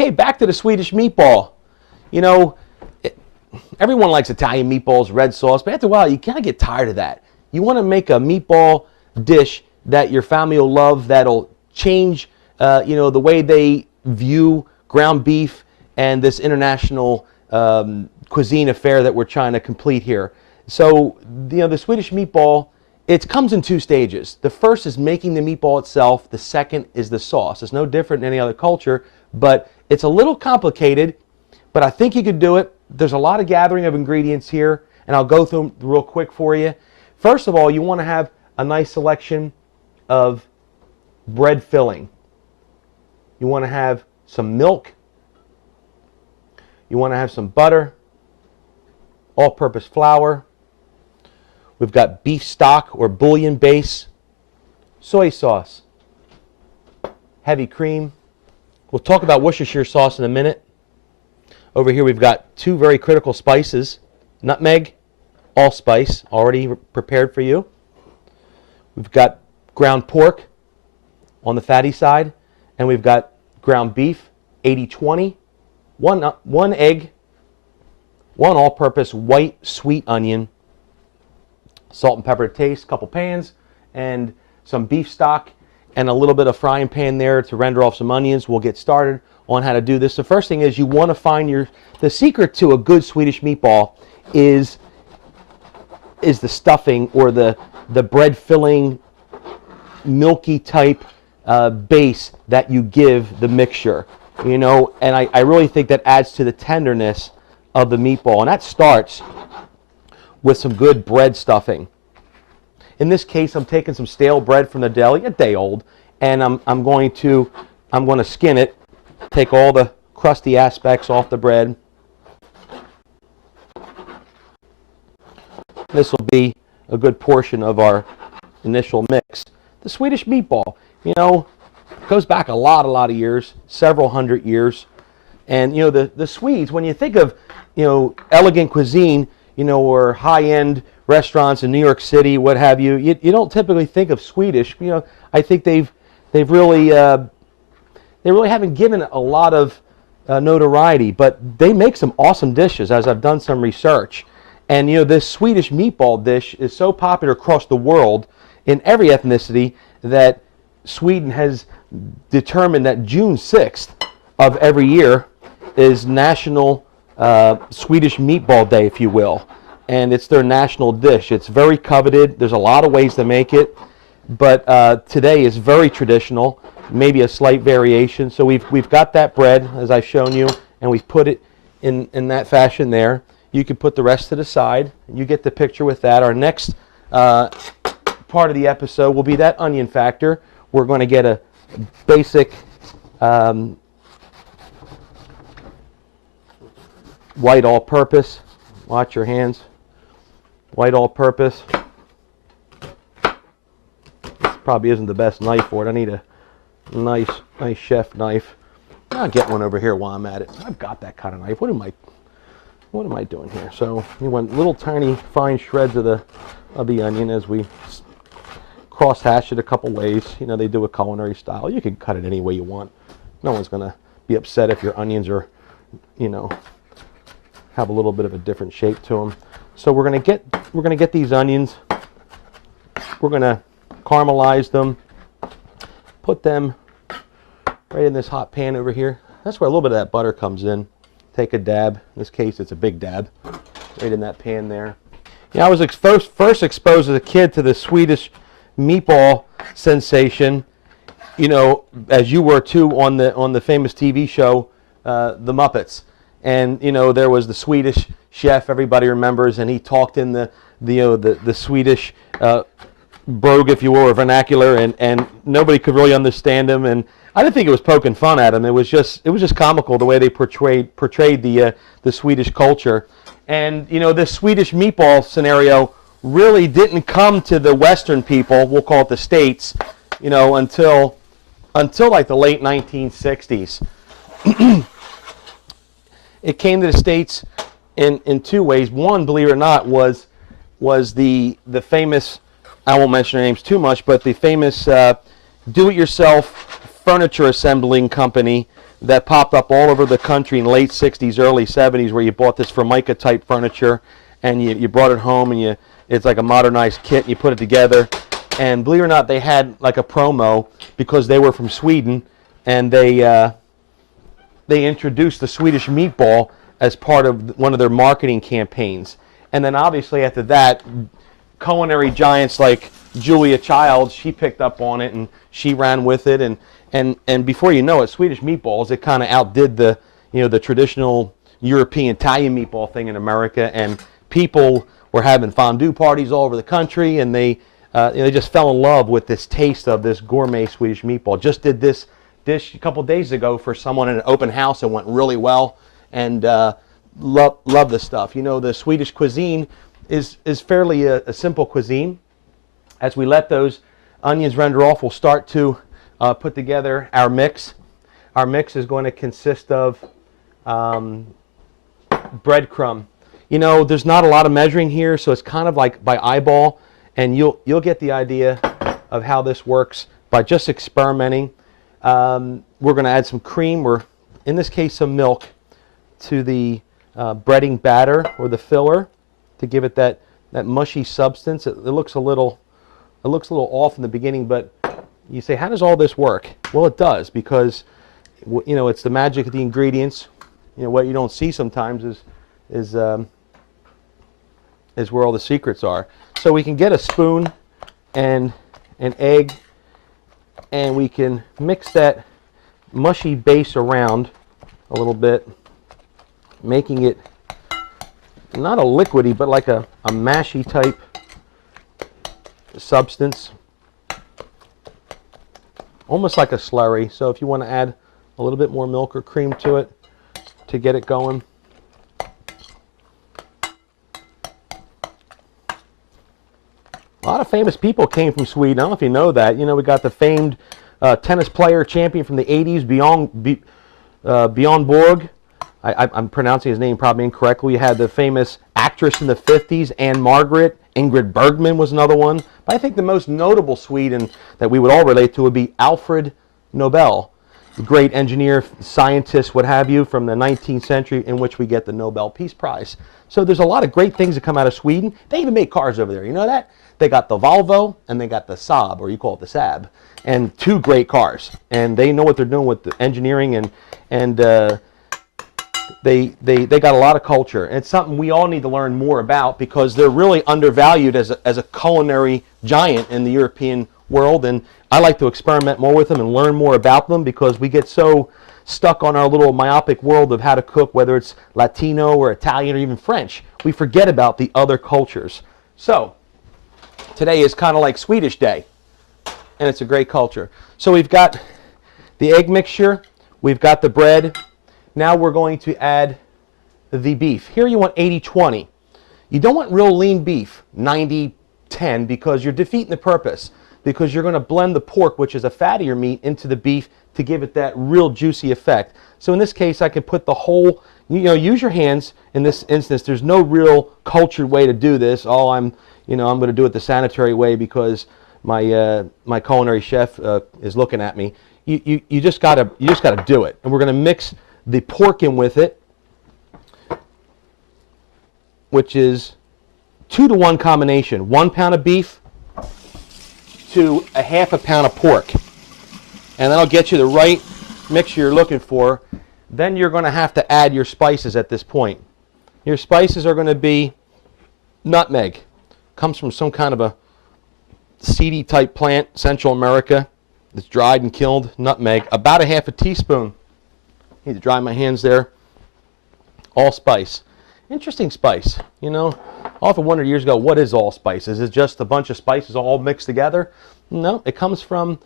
Okay, back to the Swedish meatball. You know, everyone likes Italian meatballs, red sauce, but after a while, you kind of get tired of that. You want to make a meatball dish that your family will love, that'll change, the way they view ground beef and this international cuisine affair that we're trying to complete here. So, the Swedish meatball, it comes in 2 stages. The first is making the meatball itself. The second is the sauce. It's no different than any other culture, but it's a little complicated, but I think you could do it. There's a lot of gathering of ingredients here, and I'll go through them real quick for you. First of all, you want to have a nice selection of bread filling. You want to have some milk. You want to have some butter, all-purpose flour. We've got beef stock or bouillon base, soy sauce, heavy cream. We'll talk about Worcestershire sauce in a minute. Over here we've got 2 very critical spices, nutmeg, allspice, already prepared for you. We've got ground pork on the fatty side, and we've got ground beef, 80-20, one egg, 1 all-purpose white sweet onion, salt and pepper to taste, a couple pans, and some beef stock, and a little bit of frying pan there to render off some onions. We'll get started on how to do this. The first thing is you want to find the secret to a good Swedish meatball is the stuffing or the bread filling milky type base that you give the mixture, and I really think that adds to the tenderness of the meatball, and that starts with some good bread stuffing. In this case, I'm taking some stale bread from the deli, a day old, and I'm going to skin it, take all the crusty aspects off the bread. This will be a good portion of our initial mix. The Swedish meatball, goes back a lot of years, several hundred years. And, the Swedes, when you think of, elegant cuisine, or high-end restaurants in New York City, what have you, you don't typically think of Swedish. I think they really haven't given it a lot of notoriety, but they make some awesome dishes, as I've done some research. And this Swedish meatball dish is so popular across the world in every ethnicity that Sweden has determined that June 6th of every year is National Swedish Meatball Day, if you will. And it's their national dish. It's very coveted. There's a lot of ways to make it, but today is very traditional, maybe a slight variation. So we've got that bread, as I've shown you, and we've put it in that fashion there. You can put the rest to the side. You get the picture with that. Our next part of the episode will be that onion factor. We're going to get a basic white all-purpose. Watch your hands. White all-purpose. This probably isn't the best knife for it. I need a nice chef knife. I'll get one over here while I'm at it. I've got that kind of knife. What am I doing here? So you want little tiny fine shreds of the onion as we cross hash it a couple ways. They do a culinary style. You can cut it any way you want. No one's gonna be upset if your onions are, have a little bit of a different shape to them. So we're gonna get these onions. We're gonna caramelize them. Put them right in this hot pan over here. That's where a little bit of that butter comes in. Take a dab. In this case, it's a big dab. Right in that pan there. I was first exposed as a kid to the Swedish meatball sensation, as you were too, on the famous TV show, The Muppets. And there was the Swedish chef everybody remembers, and he talked in the Swedish brogue, if you will, or vernacular, and nobody could really understand him. And I didn't think it was poking fun at him. It was just comical the way they portrayed the Swedish culture. And this Swedish meatball scenario really didn't come to the Western people, we'll call it the States, until like the late 1960s. It came to the States in 2 ways. One, believe it or not, was the famous, I won't mention their names too much, but the famous do-it-yourself furniture assembling company that popped up all over the country in late 60s, early 70s, where you bought this Formica type furniture and you brought it home and it's like a modernized kit and you put it together. And believe it or not, they had like a promo because they were from Sweden, and they introduced the Swedish meatball as part of one of their marketing campaigns. And then obviously after that, culinary giants like Julia Childs, she picked up on it and she ran with it, and before you know it, Swedish meatballs, it kind of outdid the the traditional European Italian meatball thing in America, and people were having fondue parties all over the country, and they just fell in love with this taste of this gourmet Swedish meatball. Just did this dish a couple days ago for someone in an open house. It went really well, and love this stuff. The Swedish cuisine is fairly a simple cuisine. As we let those onions render off, we'll start to put together our mix. Our mix is going to consist of breadcrumb. There's not a lot of measuring here, so it's kind of like by eyeball, and you'll get the idea of how this works by just experimenting. We're going to add some cream, or in this case some milk, to the breading batter or the filler to give it that mushy substance. It looks a little off in the beginning, but you say, how does all this work? Well, it does, because it's the magic of the ingredients. What you don't see sometimes is where all the secrets are. So we can get a spoon and an egg, and we can mix that mushy base around a little bit, making it not a liquidy, but like a mashy type substance, almost like a slurry. So if you want to add a little bit more milk or cream to it to get it going. A lot of famous people came from Sweden. I don't know if you know that. We got the famed tennis player champion from the 80s, Bjorn Borg. I'm pronouncing his name probably incorrectly. We had the famous actress in the 50s, Anne Margaret. Ingrid Bergman was another one. But I think the most notable Swede that we would all relate to would be Alfred Nobel, the great engineer, scientist, what have you, from the 19th century, in which we get the Nobel Peace Prize. So there's a lot of great things that come out of Sweden. They even make cars over there. You know that? They got the Volvo and they got the Saab, or you call it the Saab, and two great cars. And they know what they're doing with the engineering, and they got a lot of culture. And it's something we all need to learn more about, because they're really undervalued as a culinary giant in the European world. And I like to experiment more with them and learn more about them, because we get so stuck on our little myopic world of how to cook, whether it's Latino or Italian or even French. We forget about the other cultures. So today is kind of like Swedish Day, and it's a great culture. So we've got the egg mixture, we've got the bread. Now we're going to add the beef. Here you want 80-20. You don't want real lean beef, 90-10, because you're defeating the purpose, because you're going to blend the pork, which is a fattier meat, into the beef to give it that real juicy effect. So in this case, I could put the whole, use your hands in this instance. There's no real cultured way to do this. I'm going to do it the sanitary way because my culinary chef is looking at me. You just gotta do it, and we're going to mix the pork in with it, which is 2-to-1 combination. 1 pound of beef to a half a pound of pork, and that'll get you the right mixture you're looking for. Then you're going to have to add your spices at this point. Your spices are going to be nutmeg. Comes from some kind of a seedy type plant, Central America. It's dried and killed. Nutmeg, about a half a teaspoon. Need to dry my hands there. Allspice. Interesting spice. I often wondered years ago, what is allspice? Is it just a bunch of spices all mixed together? No, it comes from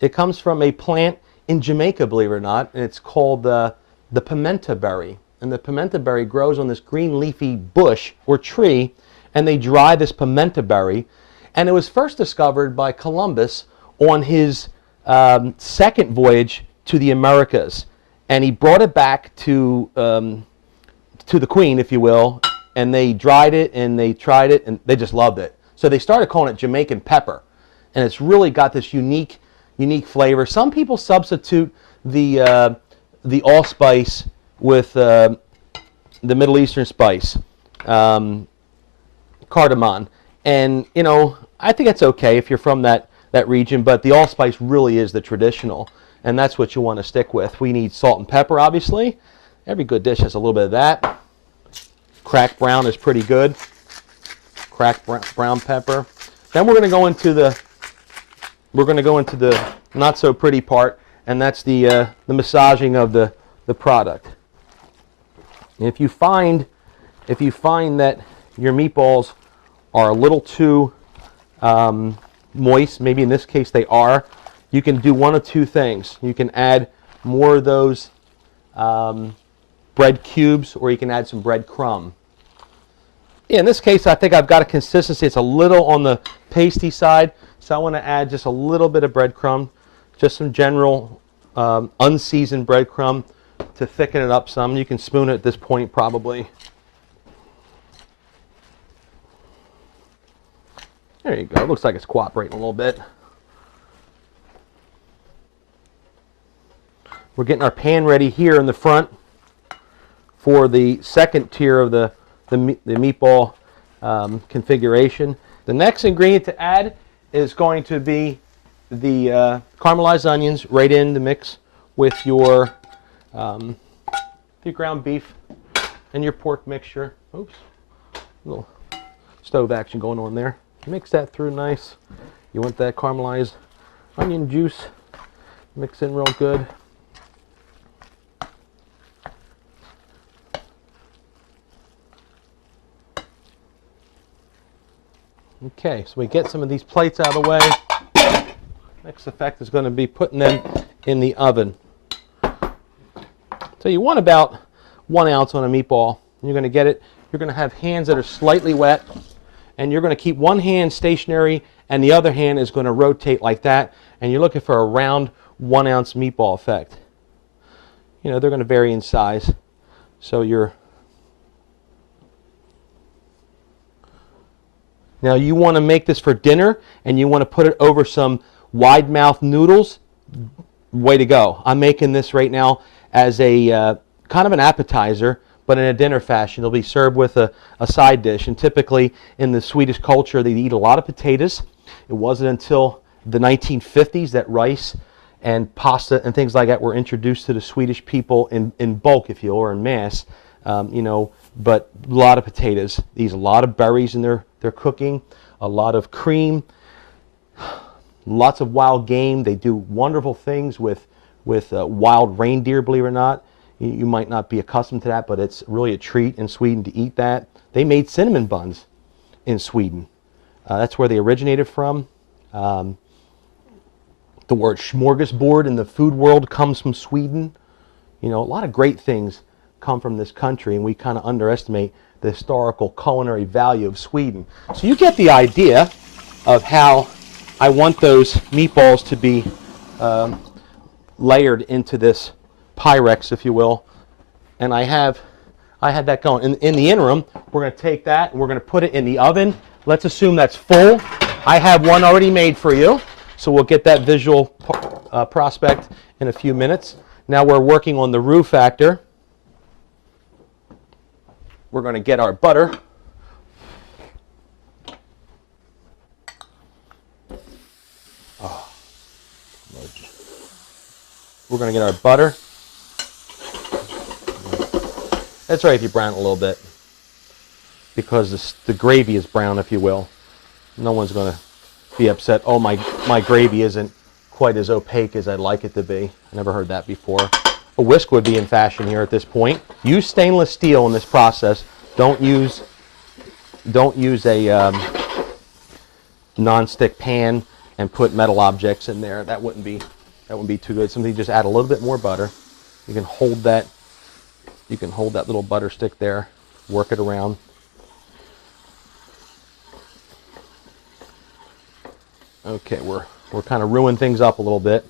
a plant in Jamaica, believe it or not, and it's called the pimenta berry. And the pimenta berry grows on this green leafy bush or tree, and they dry this pimenta berry. And it was first discovered by Columbus on his second voyage to the Americas. And he brought it back to the Queen, if you will, and they dried it and they tried it and they just loved it. So they started calling it Jamaican pepper, and it's really got this unique flavor. Some people substitute the the allspice with the Middle Eastern spice, cardamom. And, you know, I think it's okay if you're from that region, but the allspice really is the traditional, and that's what you want to stick with. We need salt and pepper, obviously. Every good dish has a little bit of that. Cracked brown is pretty good. Cracked brown pepper. Then we're going to go into the not so pretty part, and that's the massaging of the product. If you find that your meatballs are a little too moist, maybe in this case they are, you can do one of two things. You can add more of those bread cubes, or you can add some bread crumb. Yeah, in this case, I think I've got a consistency. It's a little on the pasty side, so I want to add just a little bit of breadcrumb, just some general unseasoned breadcrumb to thicken it up some. You can spoon it at this point probably. There you go. It looks like it's cooperating a little bit. We're getting our pan ready here in the front for the second tier of the meatball configuration. The next ingredient to add is going to be the caramelized onions right in the mix with your ground beef and your pork mixture. Oops, a little stove action going on there. Mix that through nice. You want that caramelized onion juice mix in real good. Okay, so we get some of these plates out of the way. Next effect is going to be putting them in the oven. So you want about 1 ounce on a meatball. You're going to get it. You're going to have hands that are slightly wet, and you're going to keep one hand stationary and the other hand is going to rotate like that, and you're looking for a round 1 ounce meatball effect. You know, they're going to vary in size. So now you want to make this for dinner and you want to put it over some wide mouth noodles. Way to go. I'm making this right now as a kind of an appetizer, but in a dinner fashion. It'll be served with a side dish, and typically in the Swedish culture they eat a lot of potatoes. It wasn't until the 1950s that rice and pasta and things like that were introduced to the Swedish people in bulk, if you will, or in mass. You know, but a lot of potatoes. They use a lot of berries in their cooking, a lot of cream, lots of wild game. They do wonderful things with wild reindeer, believe it or not. You might not be accustomed to that, but it's really a treat in Sweden to eat that. They made cinnamon buns in Sweden. That's where they originated from. The word smorgasbord in the food world comes from Sweden. You know, a lot of great things come from this country, and we kind of underestimate the historical culinary value of Sweden. So you get the idea of how I want those meatballs to be layered into this Pyrex, if you will, and I had that going. In the interim, we're going to take that and we're going to put it in the oven. Let's assume that's full. I have one already made for you, so we'll get that visual prospect in a few minutes. Now we're working on the roux factor. We're going to get our butter. We're going to get our butter. That's right if you brown it a little bit, because the gravy is brown, if you will. No one's going to be upset, oh, my gravy isn't quite as opaque as I'd like it to be. I never heard that before. A whisk would be in fashion here at this point. Use stainless steel in this process. Don't use a non-stick pan and put metal objects in there. That wouldn't be too good. Something, just add a little bit more butter. You can hold that little butter stick there, work it around. Okay, we're kind of ruining things up a little bit.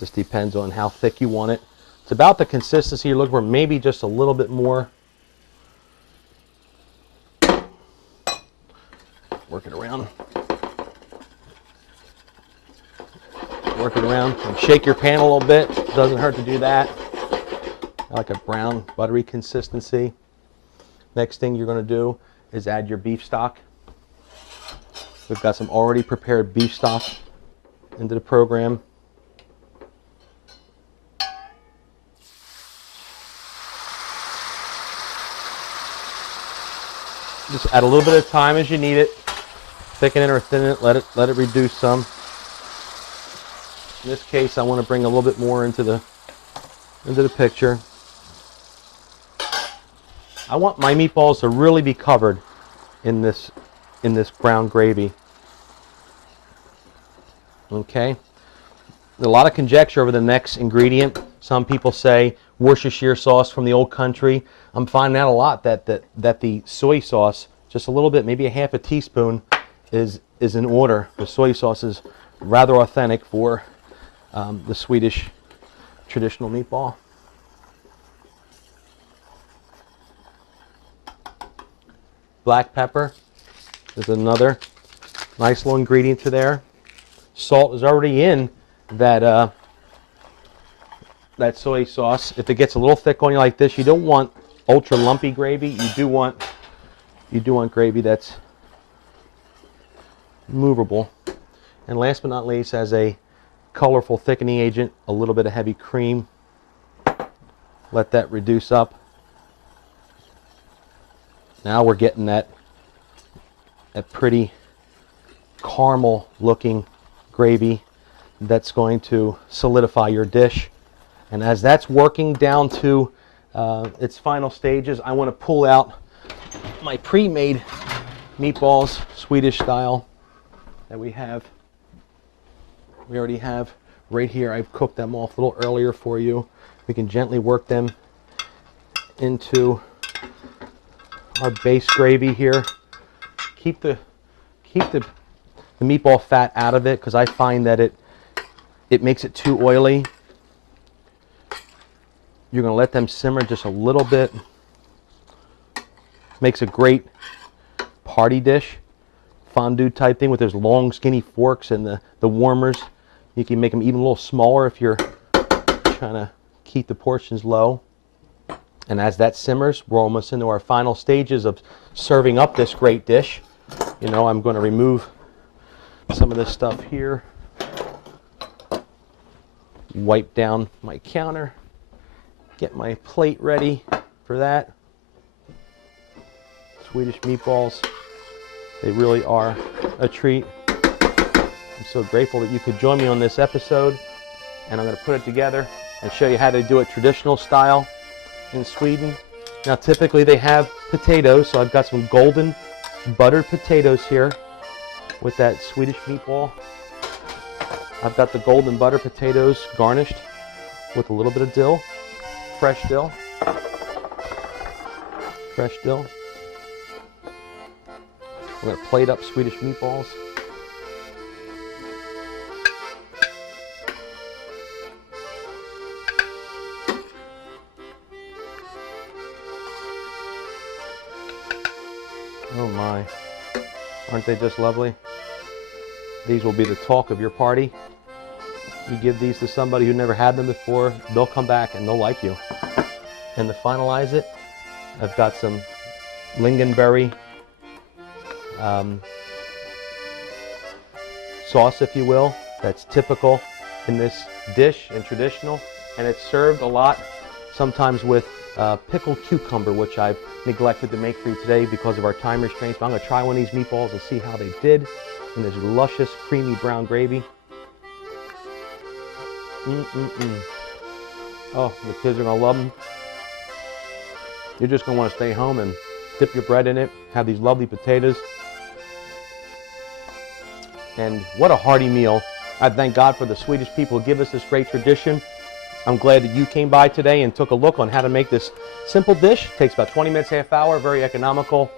Just depends on how thick you want it. It's about the consistency you're looking for, maybe just a little bit more. Work it around. Work it around and shake your pan a little bit. Doesn't hurt to do that. I like a brown, buttery consistency. Next thing you're going to do is add your beef stock. We've got some already prepared beef stock into the program. Just add a little bit of time as you need it. Thicken it or thin it. Let it reduce some. In this case, I want to bring a little bit more into the picture. I want my meatballs to really be covered in this brown gravy. Okay. A lot of conjecture over the next ingredient. Some people say Worcestershire sauce from the old country. I'm finding out a lot that the soy sauce, just a little bit, maybe a half a teaspoon, is in order. The soy sauce is rather authentic for the Swedish traditional meatball. Black pepper is another nice little ingredient to there. Salt is already in that soy sauce. If it gets a little thick on you like this, you don't want ultra lumpy gravy. You do want gravy that's movable. And last but not least, as a colorful thickening agent, a little bit of heavy cream. Let that reduce up. Now we're getting that pretty caramel looking gravy that's going to solidify your dish. And as that's working down to its final stages, I want to pull out my pre-made meatballs, Swedish style, that we already have right here. I've cooked them off a little earlier for you. We can gently work them into our base gravy here. Keep the meatball fat out of it, because I find that it makes it too oily. You're going to let them simmer just a little bit. Makes a great party dish, fondue type thing with those long skinny forks and the warmers. You can make them even a little smaller if you're trying to keep the portions low. And as that simmers, we're almost into our final stages of serving up this great dish. You know, I'm going to remove some of this stuff here. Wipe down my counter. Get my plate ready for that. Swedish meatballs, they really are a treat. I'm so grateful that you could join me on this episode, and I'm going to put it together and show you how to do it traditional style in Sweden. Now typically they have potatoes, so I've got some golden buttered potatoes here with that Swedish meatball. I've got the golden butter potatoes garnished with a little bit of dill, fresh dill. We're going to plate up Swedish meatballs. Oh my, aren't they just lovely? These will be the talk of your party. You give these to somebody who never had them before, they'll come back and they'll like you. And to finalize it, I've got some lingonberry sauce, if you will, that's typical in this dish and traditional, and it's served a lot sometimes with pickled cucumber, which I've neglected to make for you today because of our time restraints. But I'm going to try one of these meatballs and see how they did in this luscious, creamy brown gravy. Oh, the kids are going to love them. You're just going to want to stay home and dip your bread in it, have these lovely potatoes. And what a hearty meal. I thank God for the Swedish people who give us this great tradition. I'm glad that you came by today and took a look on how to make this simple dish. It takes about 20 minutes, half hour, very economical,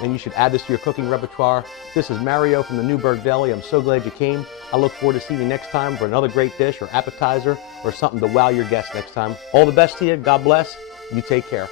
and you should add this to your cooking repertoire. This is Mario from the Newburg Deli. I'm so glad you came. I look forward to seeing you next time for another great dish or appetizer or something to wow your guests next time. All the best to you. God bless. You take care.